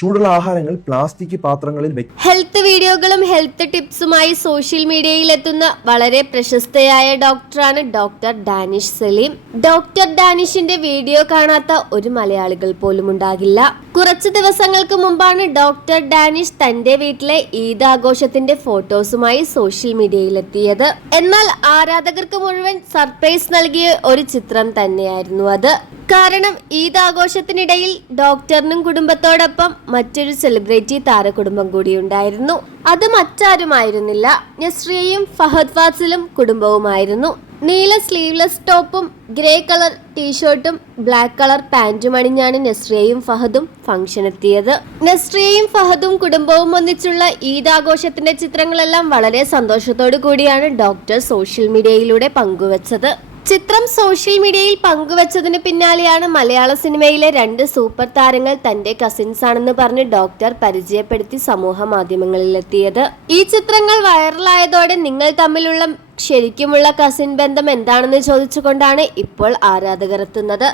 ചൂടുള്ള ആഹാരങ്ങൾ പ്ലാസ്റ്റിക് പാത്രങ്ങളിൽ ഹെൽത്ത് വീഡിയോകളും ഹെൽത്ത് ടിപ്സുമായി സോഷ്യൽ മീഡിയയിൽ എത്തുന്ന വളരെ പ്രശസ്തയായ ഡോക്ടറാണ് ഡോക്ടർ ഡാനിഷ് സലീം. ഡോക്ടർ ഡാനിഷിന്റെ വീഡിയോ കാണാത്ത ഒരു മലയാളികൾ പോലും ഉണ്ടാകില്ല. കുറച്ചു ദിവസങ്ങൾക്ക് മുമ്പാണ് ഡോക്ടർ ഡാനിഷ് തന്റെ വീട്ടിലെ ഈദ് ആഘോഷത്തിന്റെ ഫോട്ടോസുമായി സോഷ്യൽ മീഡിയയിൽ എത്തിയത്. എന്നാൽ ആരാധകർക്ക് മുഴുവൻ സർപ്രൈസ് നൽകിയ ഒരു ചിത്രം തന്നെയായിരുന്നു അത്. കാരണം ഈദ് ആഘോഷത്തിനിടയിൽ ഡോക്ടറിനും കുടുംബത്തോടൊപ്പം മറ്റൊരു സെലിബ്രിറ്റി താരകുടുംബം കൂടി ഉണ്ടായിരുന്നു. അത് മറ്റാരുമായിരുന്നില്ല, നസ്രിയയും ഫഹദ് ഫാസിലും കുടുംബവുമായിരുന്നു. നീല സ്ലീവ്ലെസ് ടോപ്പും ഗ്രേ കളർ ടീഷർട്ടും ബ്ലാക്ക് കളർ പാന്റും അണിഞ്ഞാണ് നസ്രിയയും ഫഹദും ഫംഗ്ഷൻ എത്തിയത്. നസ്രിയയും ഫഹദും കുടുംബവും ഒന്നിച്ചുള്ള ഈദ് ആഘോഷത്തിന്റെ ചിത്രങ്ങളെല്ലാം വളരെ സന്തോഷത്തോടു കൂടിയാണ് ഡോക്ടർ സോഷ്യൽ മീഡിയയിലൂടെ പങ്കുവച്ചത്. ചിത്രം സോഷ്യൽ മീഡിയയിൽ പങ്കുവച്ചതിന് പിന്നാലെയാണ് മലയാള സിനിമയിലെ 2 സൂപ്പർ താരങ്ങൾ തന്റെ കസിൻസ് ആണെന്ന് പറഞ്ഞ് ഡോക്ടർ പരിചയപ്പെടുത്തി സമൂഹ മാധ്യമങ്ങളിലെത്തിയത്. ഈ ചിത്രങ്ങൾ വൈറലായതോടെ നിങ്ങൾ തമ്മിലുള്ള ശരിക്കുമുള്ള കസിൻ ബന്ധം എന്താണെന്ന് ചോദിച്ചുകൊണ്ടാണ് ഇപ്പോൾ ആരാധകർ എത്തുന്നത്.